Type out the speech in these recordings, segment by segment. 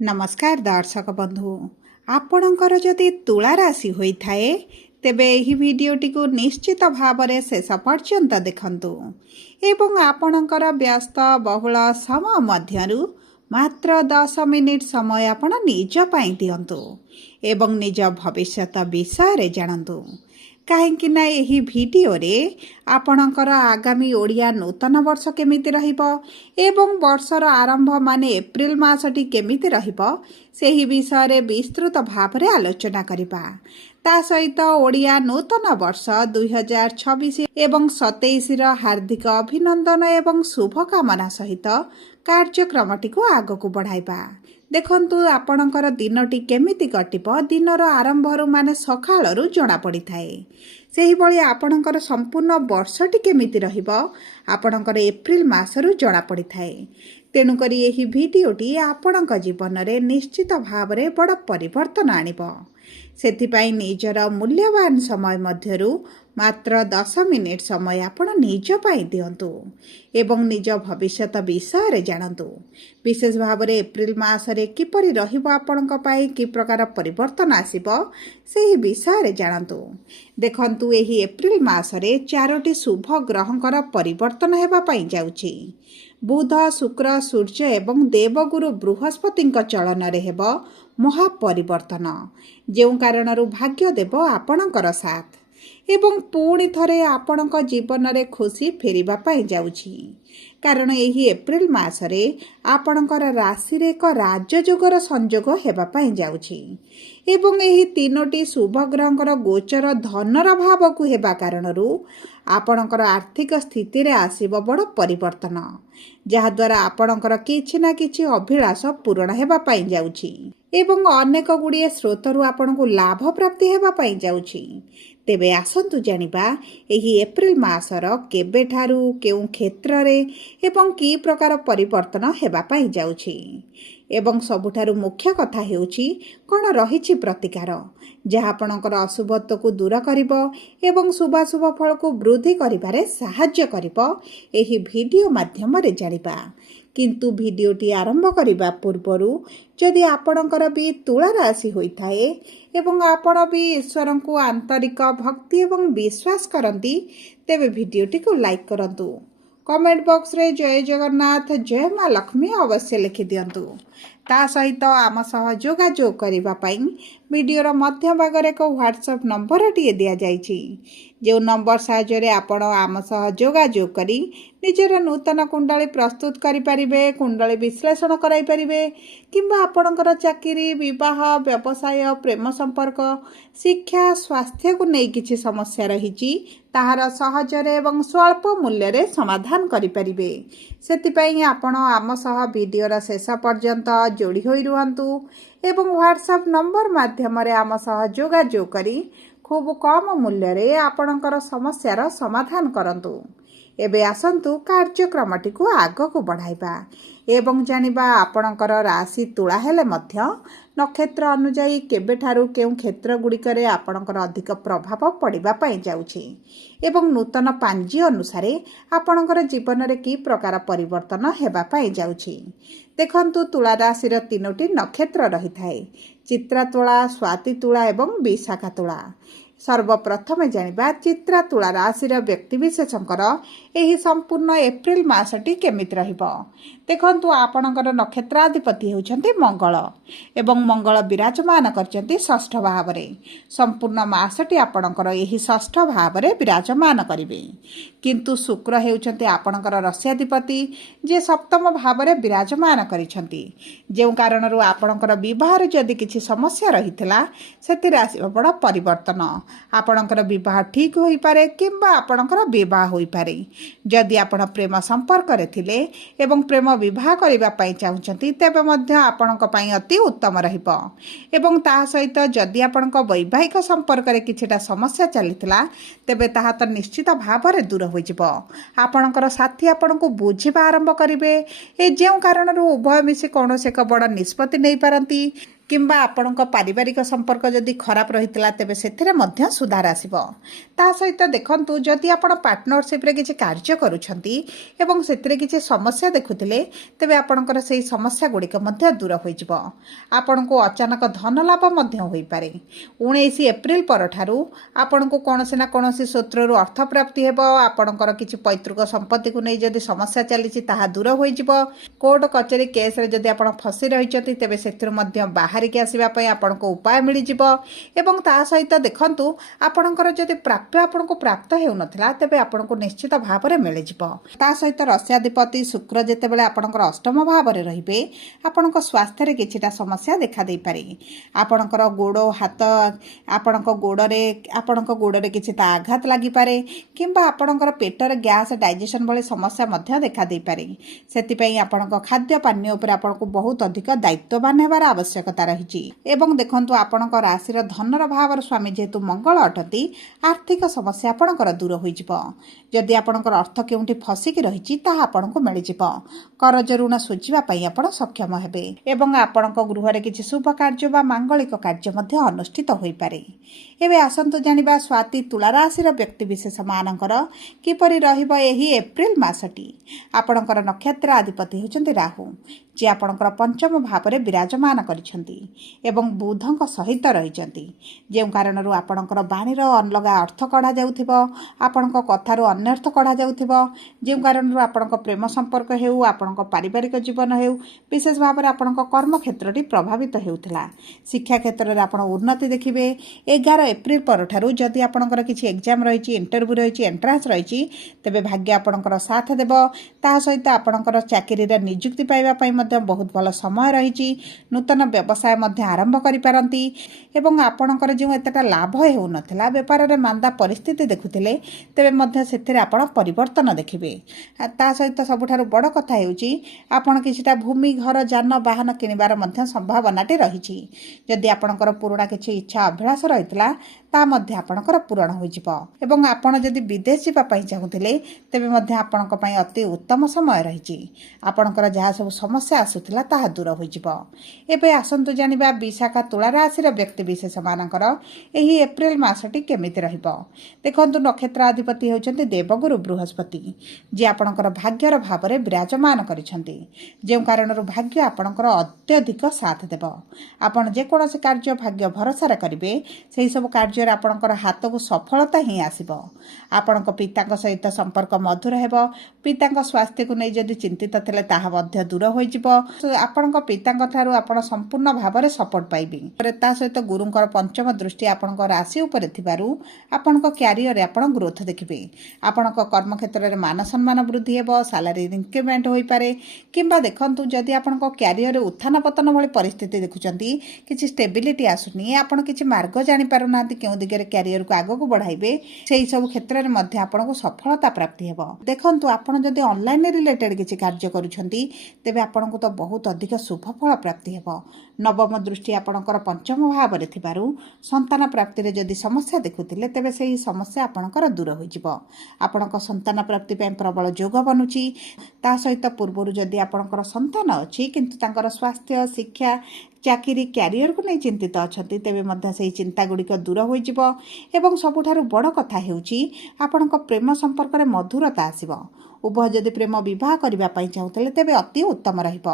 नमस्कार दर्शक बंधु आपणकर जदि तुला राशि होइथाए तेबे एही वीडियोटी को निश्चित भाव में शेष पर्यंत देखंतु एवं आपणकर व्यस्त बहुल समय मध्यरु मात्र 10 मिनिट समय आपण निज पाई दियंतु एवं निज भविष्यत विषय रे जानंतु कहीं ना यही वीडियो रे आपणकर आगामी ओडिया नूतन वर्ष केमिति रहिबो एवं वर्षर आरंभ माने एप्रिल मासटी केमिति रहिबो सेही विषय रे विस्तृत भाव रे आलोचना करिबा। ता सहित ओडिया नूतन वर्ष 2026 एवं 27 रो हार्दिक अभिनंदन एवं शुभकामना सहित कार्यक्रमटी को आगकु बढ़ाइबा। देखंतु आपणकर दिनटी केमिति कटिबो दिनर आरंभरु माने सकाळरु जणा पड़ी थाए। सेही बळी आपणकर संपूर्ण वर्षटी केमिति रहिबो आपणकर एप्रिल मासरु जणा पड़ी थाए। तेणु करी एही वीडियोटी आपणक जीवन रे निश्चित भाव रे बड़ परिवर्तन आनिबो। सेथिपाई निजर मूल्यवान समय मध्यरु मात्र 10 मिनिट समय आपण निज पाई दियंतु एवं निज भविष्यत विषय रे जानंतु। विशेष भाव रे एप्रिल मास रे किपरि रहिबो आपणक पाई कि प्रकार परिवर्तन आसीबो सेही विषय रे जानंतु। देखंतु एही एप्रिल मास रे 4टी शुभ ग्रहंकर परिवर्तन हेबा पाई जाउछि। बुध शुक्र सूर्य एवं देवगुरु बृहस्पति चलन रे हेबो महापरिवर्तन जेउ कारणरू भाग्य देव आपणकर साथ एवं पुणी थरे आपणक जीवन रे खुशी फेरिबा पाई जाउछि। कारण एही एप्रिल मासरे आपणकर राशि रे एक राजयोगर संयोग हेबा पाई जाउछि एवं एही तीनोटी शुभ ग्रहंकर गोचर धनर भाव को हेबा कारणरू आपणकर आर्थिक स्थिति रे आसीबो बड़ परिवर्तन जहा द्वारा आपणकर किछि ना किछि अभिलाष पूर्ण हेबा पाई जाउछि एवं अनेक गुड़िए स्रोतरू आपणको लाभ प्राप्ति हेबा पाई जाउछि। तेबे आसंतु जानिबा एही एप्रिल मासर केबेठारू केउ क्षेत्र रे एवं की प्रकार परिवर्तन हेबा पाई जाउछि एवं सबुठारू मुख्य कथा हेउछि कोन रहिछि प्रतिकार जहा आपणकर अशुभत्व को दूर करिवो एवं शुभाशुभ फल को वृद्धि करिबारे सहाय्य करिवो एही वीडियो माध्यम रे जानिबा। किंतु वीडियोटी आरंभ करिबा पूर्वरु जदि आपणकर भी तुला राशि होइथाए एवं आपण भी ईश्वर को आंतरिक भक्ति एवं विश्वास करंती तेबे वीडियोटी को लाइक करंतु। कमेंट बॉक्स रे जय जगन्नाथ जय मां लक्ष्मी अवश्य लिखि दियंतु। ता सहित आम सह जोगाजोग करिबा पई वीडियोर मध्य भाग रे एक व्हाट्सएप नंबर टिए दिया जाइछि जो नंबर साहाय्य रे आपण आम सह जोगाजोग करी निजर नूतन कुंडली प्रस्तुत करि परिबे कुंडली विश्लेषण कराई परिबे किंबा आपणकर चाकरी विवाह व्यवसाय प्रेम संपर्क शिक्षा स्वास्थ्य को नै किछि समस्या रहिछि ताहार सहज रे एवं स्वल्प मूल्य रे समाधान करि परिबे। सेति पई आपण आम सह वीडियोर शेष पर्यंत जोड़ी होई रुहंतु एवं व्हाट्सएप नंबर माध्यम रे आम सह जोगाजोग करी खूब कम मूल्य रे आपणकर समस्यार समाधान करंतु। एबे आसंतु कार्यक्रमटी को आग को बढ़ाइबा एवं जानिबा आपणकर राशि तुला हेले मध्य नक्षत्र अनुजाई केबेठारू केउ क्षेत्र गुड़िकरे आपणकर अधिक प्रभाव पड़िबा पाई जाउछि एवं नूतन पांजी अनुसारे आपणकर जीवन रे की प्रकार परिवर्तन हेबा पाई जाउछि। देखंतु तुला राशि र तीनोटी नक्षत्र रहिथाए चित्रा तुला स्वाति तुला एवं विशाखा तुला। सर्वप्रथमे जानिबा चित्रा तुला राशि व्यक्ति विशेषकर एही संपूर्ण एप्रिल मासटी केमिति रहिबो। देखंतु आपणकर नक्षत्राधिपति हेउछन्ति मंगल एवं मंगल विराजमान करचन्ति षष्ठ भाव रे संपूर्ण मासटी आपणकर एही षष्ठ भाव रे विराजमान करिवे किंतु शुक्र हेउछन्ति आपणकर राश्याधिपति जे सप्तम भाव रे विराजमान करिसन्ति जेउ कारणरू आपणकर विवाह रे जदि किछि समस्या रहितला सेति राशि बड़ परिवर्तन आपणकर विवाह ठीक होई पारे किंबा आपणकर विवाह होई पारे। जदि आपण प्रेम संपर्क रे थिले एवं प्रेम विवाह करिबा पई चाहुचंती तेबे मध्य आपणक पई अति उत्तम रहिबो एवं ता सहित जदि आपणक वैवाहिक संपर्क रे किछिटा समस्या चलितला तेबे ताहा त निश्चित भाव रे दूर होई जिवो। आपणकर साथी आपणको बुझिबा आरंभ करिवे ए जेउ कारणरू उभय मिसे कोनोसे एक बड़ निष्पत्ति नै पारंती किंबा आपणक पारिवारिक संपर्क जदि खराब रही तेबे सेथिरे मध्य सुधार आसिबो। ता सहित देखंतु जदि आपण पार्टनरशिप रे किछि कार्य करूछंती एवं सेथिरे किछि समस्या देखुथिले तेबे आपणकर सेही समस्या गुड़िक मध्य दूर होई जिवो। आपणको अचानक धन लाभ मध्य होई पारे। 19 एप्रिल परठारु आपणको कोनोसी ना कोनोसी सूत्ररु अर्थ प्राप्ति हेबो। आपणकर किछि पैतृक संपत्ति को नै जदि समस्या चलीछि ताहा दूर होई जिवो। कोर्ट कचेरी केस रे जदि आपण फसी रहिचंती तेबे सेथिरु मध्य बाहर के आसीबा पई आपणको उपाय मिली जिवो। एवं ता सहित देखंतु आपणकर जदि प्राप्य आपणको प्राप्त हेउ नथिला तेबे आपणको निश्चित भाव रे मिली जिवो। ता सहित रस्याधिपति शुक्र जेतेबेले आपणकर अष्टम भाव रे रहिबे आपणको स्वास्थ्य रे किछिटा समस्या देखा देई पारे। आपणकर गोड़ो हाथ आपणको गोड़रे किछिटा आघात लागि पारे किंबा आपणकर पेटर गैस डाइजेशन भली समस्या मध्य देखा देई पारे। सेति पई आपणको खाद्य पानीय उपर आपणको बहुत अधिक दायित्ववान हेबार आवश्यकता रहिछि। एवं देखंतु आपणको राशि धनर भावर स्वामी जेहेतु मंगल अटती आर्थिक समस्या आपणकर दूर होई जिवो। जदि आपणकर अर्थ केउंठी फसिकी रहिछि ताहा आपणको मिली जिवो। करज ऋण सुझिबा पई आपण सक्षम हेबे एवं आपणको गृह रे किछि शुभ कार्य बा मांगलिक कार्य मध्य अनुष्ठित होई पारे। एबे आसंतु जानिबा स्वाति तुला राशि व्यक्ति विशेष मानकर किपरि रहिबो एही एप्रिल मासटी। आपणकर नक्षत्र अधिपति होचंती राहु जे आपणकर पंचम भाव में विराजमान करिसेंती एवं बुधक सहित रहिसेंती जे कारणरू आपणकर बाणीर अलगा अर्थ कढ़ा जाउथिबो। आपणक कथारू अन्य अर्थ कढ़ा जाउथिबो जे कारणरू आपणक प्रेम संपर्क हेउ आपणक पारिवारिक जीवन हेउ विशेष भाव में आपणक कर्म क्षेत्रटी प्रभावित हेउथिला। शिक्षा क्षेत्र में आपण उन्नति देखिबे। 11 एप्रिल परठारु जदि आपणकर किछि एग्जाम रहिछि इंटरव्यू रहिछि एंट्रांस रहिछि तेबे भाग्य आपणकर साथ देबो। ता सहित आपणकर चाकरी रे नियुक्ति पाइबा पई बहुत भल समय रही। नूतन व्यवसाय आरंभ करिपारंती एवं आपणकर जो एतटा लाभ हेउ नथिला व्यापार रे मांदा परिस्थिति देखुथिले तेबे मध्य सेथिरे आपण परिवर्तन देखिबे। ता सहित सबुठारु बड़ कथा हेउची आपण किछिटा भूमि घर जान वाहन किनिबार मध्य संभावनाटी रहिछि। जदि आपणकर पुराणा किछि इच्छा अभिलाष रहितला ता मध्य आपणकर पूरण होई जिवो एवं आपण जदि विदेश जीवा पई चाहुथिले तेबे मध्य आपणक पई अति उत्तम समय रहिछि। आपणकर जहा सब समस्या आसुथिला ताहा दूर होई जिवो। एबे आसंतु जानिबा विशाखा तुला राशि व्यक्ति विशेष मानकर एही एप्रिल मासटी केमिति रहिबो। देखंतु नक्षत्र अधिपति होचंती देवगुरु बृहस्पति जे आपणकर भाग्यर भाव में विराजमान करिसेंती जे कारणरू भाग्य आपणकर अत्यधिक साथ देबो। आपण जे कोनोसी कार्य भाग्य भरोसा करिवे सेही सब कार्य आपणकर हाथ को सफलता ही आसिबो। आपणक पिताक सहित संपर्क मधुर हेबो। पिताक स्वास्थ्य को नै जदि चिंतित थिले ताहा मध्य दूर होई जिवो। आपणक पिताक थारु आपण संपूर्ण भाव में सपोर्ट पाइबे। ता सहित गुरुंकर पंचम दृष्टि आपणक राशि उपरे थिबारु आपणक कैरियर रे आपण ग्रोथ देखिबे। आपणक कर्म क्षेत्र रे मान सम्मान वृद्धि हेबो। सैलरी इंक्रीमेंट होई पारे किंबा देखंतु जदि आपणक कैरियर रे उत्थान पतन भली परिस्थिति देखुचंती किछि स्टेबिलिटी आसुनी आपण किछि मार्ग जानि पारु नांती केउ दिगरे कैरियर को आगो को बढ़ाइबे सेही सब क्षेत्र रे मध्य आपणको सफलता प्राप्ति हेबो। देखंतु आपण जदि ऑनलाइन रिलेटेड किछि कार्य करूछंती तेबे आपणको तो बहुत अधिक शुभ फल प्राप्ति हेबो। नवम दृष्टि आपणकर पंचम भाव में थिबारु संतान प्राप्ति रे जदि समस्या देखुथिले तेबे सेही समस्या आपणकर दूर होई जिवो। आपणक संतान प्राप्ति पे प्रबल जोग बनुची। ता सहित पूर्वरु जदि आपणकर संतान अछि किंतु तांकर स्वास्थ्य शिक्षा चाकरी कैरियर को नहीं चिंतित अछंती तेबे मध्य सेही चिंता गुड़िक दूर होई जिवो। एवं सबुठारु बड़ कथा हेउची आपणक प्रेम संपर्क रे मधुरता आसिबो। उभय जदि प्रेम विवाह करबा पई चाहुतले तेबे अति उत्तम रहिबो।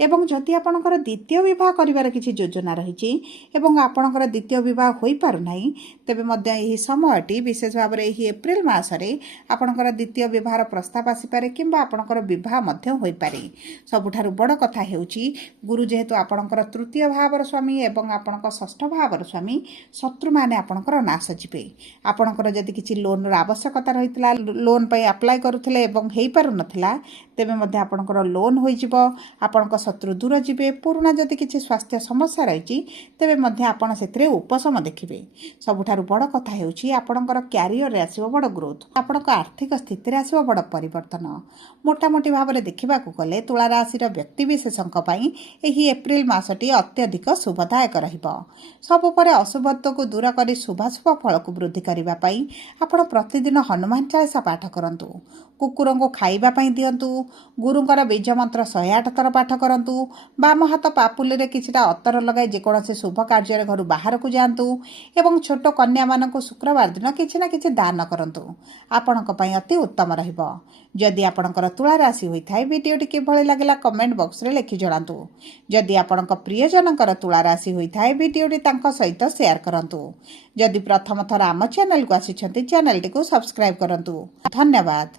एवं जदि आपणकर द्वितीय विवाह करिवार किछि योजना रहिछि एवं आपणकर द्वितीय विवाह होई पारु नाही तेबे मध्य एही समयटी विशेष भाव रे एही एप्रिल मासरे आपणकर द्वितीय विवाहर प्रस्ताव आसी पारे किंबा आपणकर विवाह मध्य होई पारे। सबुठारु बड़ कथा हेउची गुरु जेहेतु आपणकर तृतीय भावर स्वामी एवं आपणकर षष्ठ भावर स्वामी शत्रु माने आपणकर नाश जिबे। आपणकर जदि किछि लोन र आवश्यकता रहितला लोन पई अप्लाई करूथिले एवं हेई पारु नथिला तेबे मध्य आपणकर लोन होई जिवो। आपणक शत्रु दूर जिबे। पुराना जदि किछि स्वास्थ्य समस्या रहिछि तेबे मध्य आपण सेथिरे उपशम देखिबे। सबुठारु बड़ कथा हेउछि आपणकर कैरियर रे आसीबो बड़ ग्रोथ। आपणक आर्थिक स्थिति रे आसीबो बड़ परिवर्तन। मोटामोटी भाव में देखा गले तुला राशि व्यक्ति विशेषों एही एप्रिल मासटी अत्यधिक शुभदायक रहिबो। सबु परे अशुभत्व को दूर कर शुभाशुभ फल को वृद्धि करने आपण प्रतिदिन हनुमान चालीसा पाठ करंतु। कुकुर ଠାକୁରଙ୍କୁ ଖାଇବା ପାଇଁ ଦିଅନ୍ତୁ। ଗୁରୁଙ୍କର ବୀଜ ମନ୍ତ୍ର 108 ଥର ପାଠ କରନ୍ତୁ। ବାମ ହାତ ପାପୁଲିରେ କିଛିଟା ଅତର ଲଗାଇ ଯେକୌଣସି ଶୁଭ କାର୍ଯ୍ୟରେ ଘରୁ ବାହାରକୁ ଯାଆନ୍ତୁ ଏବଂ ଛୋଟ କନ୍ୟାମାନଙ୍କୁ ଶୁକ୍ରବାର ଦିନ କିଛି ନା କିଛି ଦାନ କରନ୍ତୁ। ଆପଣଙ୍କ ପାଇଁ ଅତି ଉତ୍ତମ ରହିବ। ଯଦି ଆପଣଙ୍କର ତୁଳା ରାଶି ହୋଇଥାଏ, ଭିଡ଼ିଓଟି କିଭଳି ଲାଗିଲା କମେଣ୍ଟ ବକ୍ସରେ ଲେଖି ଜଣାନ୍ତୁ। ଯଦି ଆପଣଙ୍କ ପ୍ରିୟଜନଙ୍କର ତୁଳା ରାଶି ହୋଇଥାଏ, ଭିଡ଼ିଓଟି ତାଙ୍କ ସହିତ ସେୟାର କରନ୍ତୁ। ଯଦି ପ୍ରଥମ ଥର ଆମ ଚ୍ୟାନେଲକୁ ଆସିଛନ୍ତି, ଚ୍ୟାନେଲଟିକୁ ସବସ୍କ୍ରାଇବ୍ କରନ୍ତୁ। ଧନ୍ୟବାଦ।